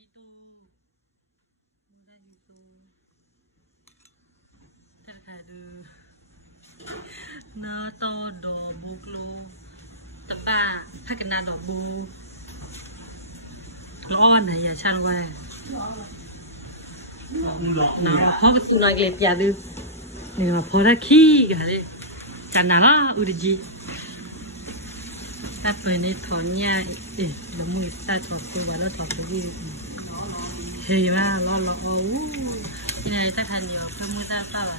đi tu ra đi tu tất cả đều nó to đỏ bục luôn tập ba thay cái nào đỏ bù nó này à chăn qua nó phô cái này cái nhà đi nhưng mà phô ra khí cái này chăn nào đó udah gì ta phải nên thọ nha để làm mùi ta thọ cái quả đó thọ cái gì thì mà lo cái này ta thành nhiều không mua ta sao à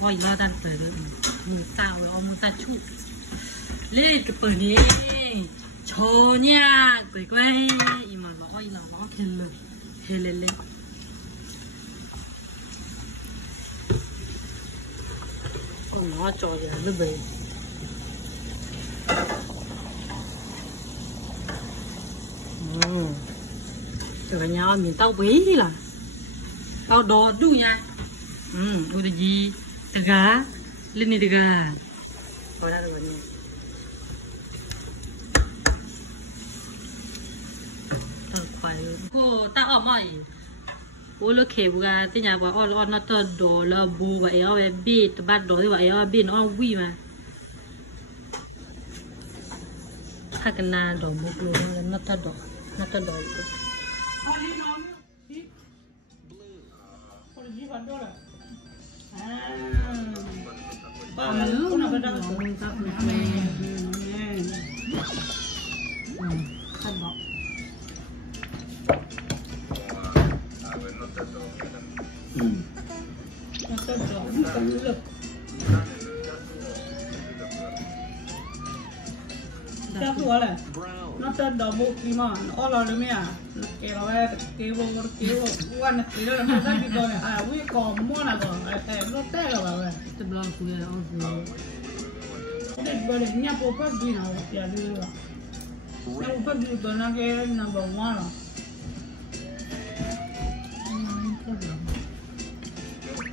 ôi lo đang phải được mùi tao rồi ông ta chút lên cái bờ này cho nha quay quay mà lo khen lên nó cho ra nó về cái nhau mình tao bí là tao đồ đủ nha udah gì tega lên đi tega có ra rồi nha tao khoai cô tao ở mọi ôi lúc khéo qua tí nhà bảo ôi nó tao đồ là bù vậy áo về bít bắt đồ thì vậy áo bít nó vui mà thay cái nào đồ bù luôn nó tao đồ chắc luôn này nó tên đỏ bộ gì mà nó lo được mấy à kéo về kéo quan này kéo là nó ra cái đồ này à quý còn mua là còn nó té rồi bà tập lo của người ông để bữa đến nhà bố phát đi nào thì đi rồi nhà bố phát đi bữa nào cái number one rồi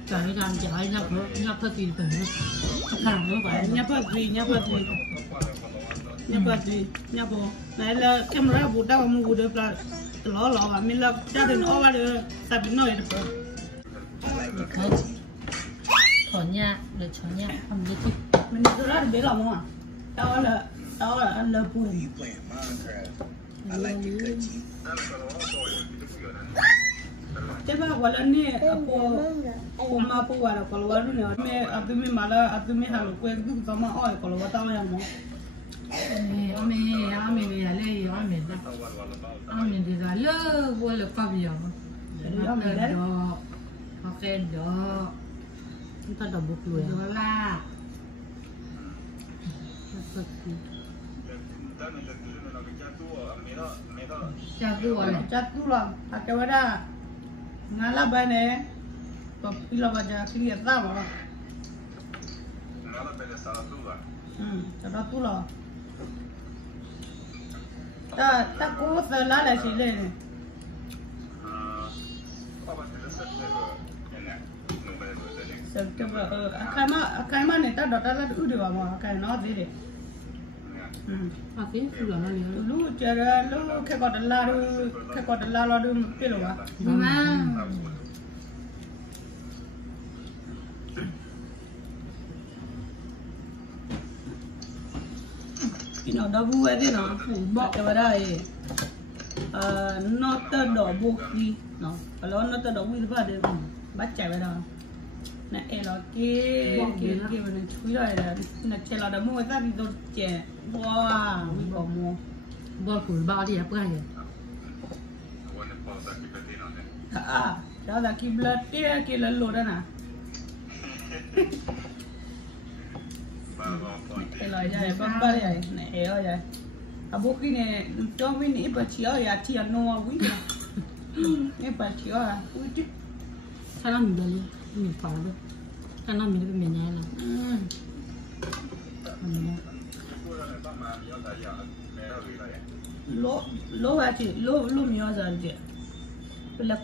trời làm chạy nhập phát gì phải thằng nó vậy nhập phát gì nhập bố này là camera bố đâu mà bố được là lo mà mình là gia đình ở đây được tập nói được thỏ nha để chó nha không biết thích mình cứ ra biết lòng không à tao là ăn lợp bùn thế mà gọi là nè aku mà aku gọi là kalau gọi nữa mẹ abis mẹ malah abis mẹ halu kue itu sama oi kalau gọi tao yang mau ame đi là lấy ame đi là lơ qua là pháp gì đó ok đó chúng ta đọc bút rồi đó là jatuh lah pakai wadah ngalah bane pila baca clear tak apa ngalah bane salah tu lah tak kuat lah lah sih le September akai mana tak doktor lah udah bapa akai no sih deh Akhirnya sudah lah ya. Lu cara lu kekot dah lalu pilo ah. Ino dah buat dia no, baca pada not dah buki no. Kalau not dah buki tu ada baca pada. Nak elok ke mana cuci lah. Nak celah dah muat tapi tu cek. Wah, we got more. Bol full body apa aja? Jauh dah kiblat dia ke lalu dah na. Elok je, bapa je, nak elok je. Abu kini, jom ini baca ya tiada no awi. Ini baca lah, uji. Salam dulu, ni pada. Karena minum minyak lah. Lo aja, lo miao saja. Bela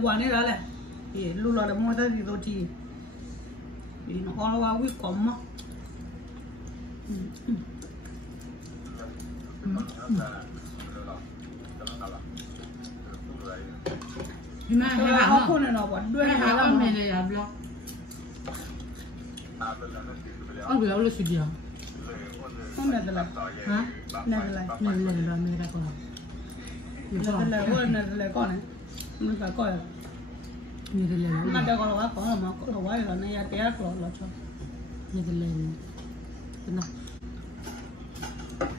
wani lah. Lo ada muat di roti. vì nó all qua quý cổng mà nhưng mà cái hai áo bạn cô này nó vẫn đuôi hai áo bạn mà này là blog ông vừa lấy suy à không này là hả này là này là mình đã có này là con này mình phải coi này là mà đây còn là có mà có là quái là này ya té rồi là cho này là cái nào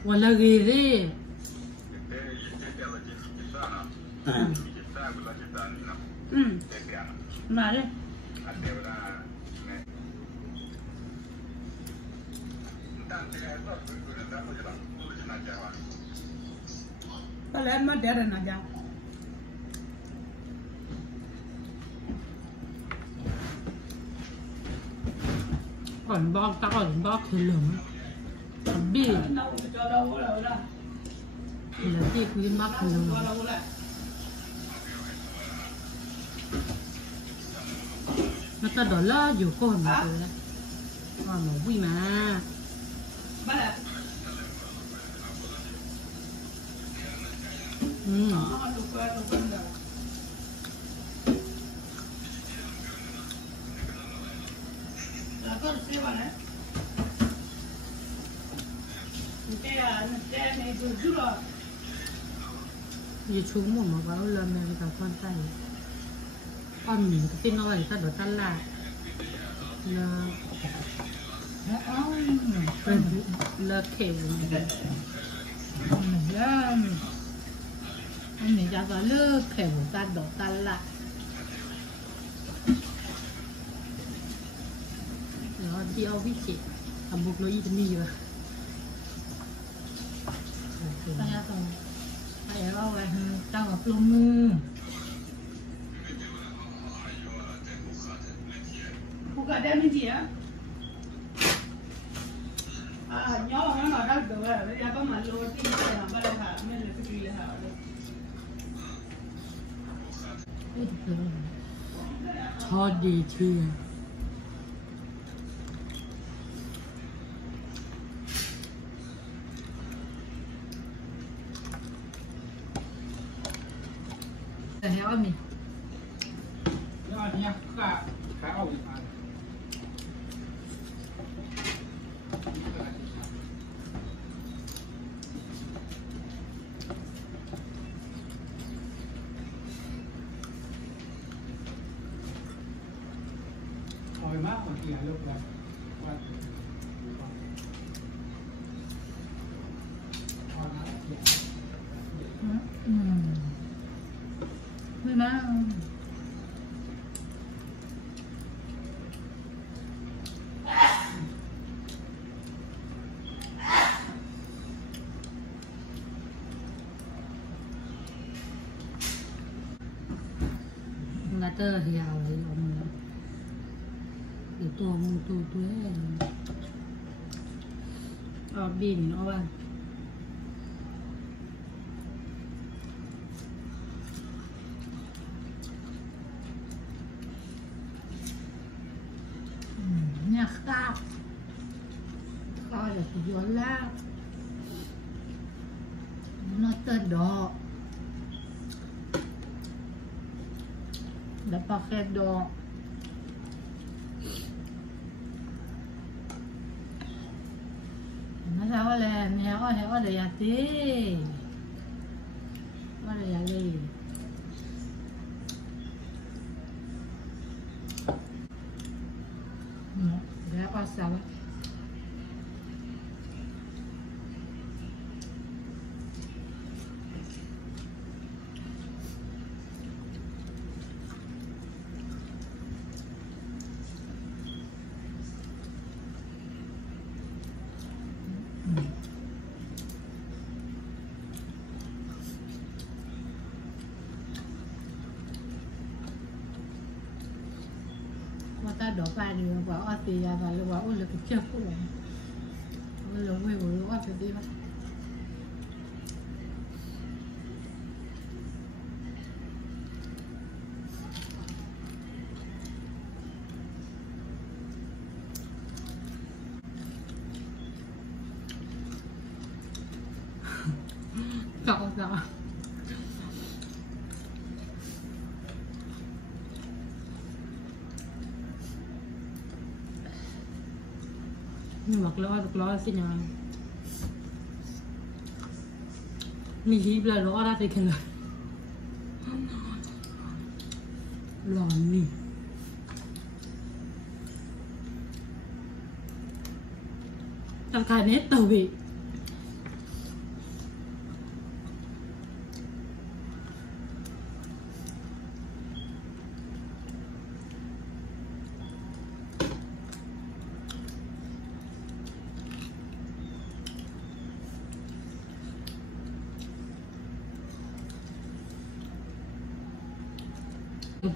ولا غيري mà đấy có lẽ mà để rồi nè cha còn bao ta còn bao thì lắm bi đâu cho đâu rồi đó là đi khuyên bác thì lắm mà ta đó là nhiều con mà tôi đấy còn mà vui mà như chúng một mà báo lần này với cả con tay con mình cái tên nói ta đó ta là là khéo mình ra vào lớp khéo ta đó ta là nó đi ao với chị làm một nó ít mì rồi phải ở ngoài tao gặp lông mưa cô cả đem đi chị á nhớ là nó đã được rồi bây giờ có mà lúa thì là bắt đầu hả nên là cái gì là hả cho đi chưa héo anh mình rồi nha khá ổn hồi mát mà kia lúc là mà là tơ hiểu rồi để tôi mua tôi ở biển nó bạn nhà cao cao là cái gió la nó tên đó đã pakai đó nó sao là héo để ya tí mà để ya đi để apa salah ta đổ vài đường vào ở thì và lúc vào là cái chưa của nó là quê của nó phải đi mất đó. Nhưng mà lo xin nhờ mình chỉ là lo ra thì khen rồi lo mình tao cài nét tàu bị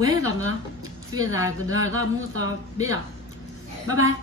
quế rồi nữa bây giờ đời tao mua tao biết rồi bye bye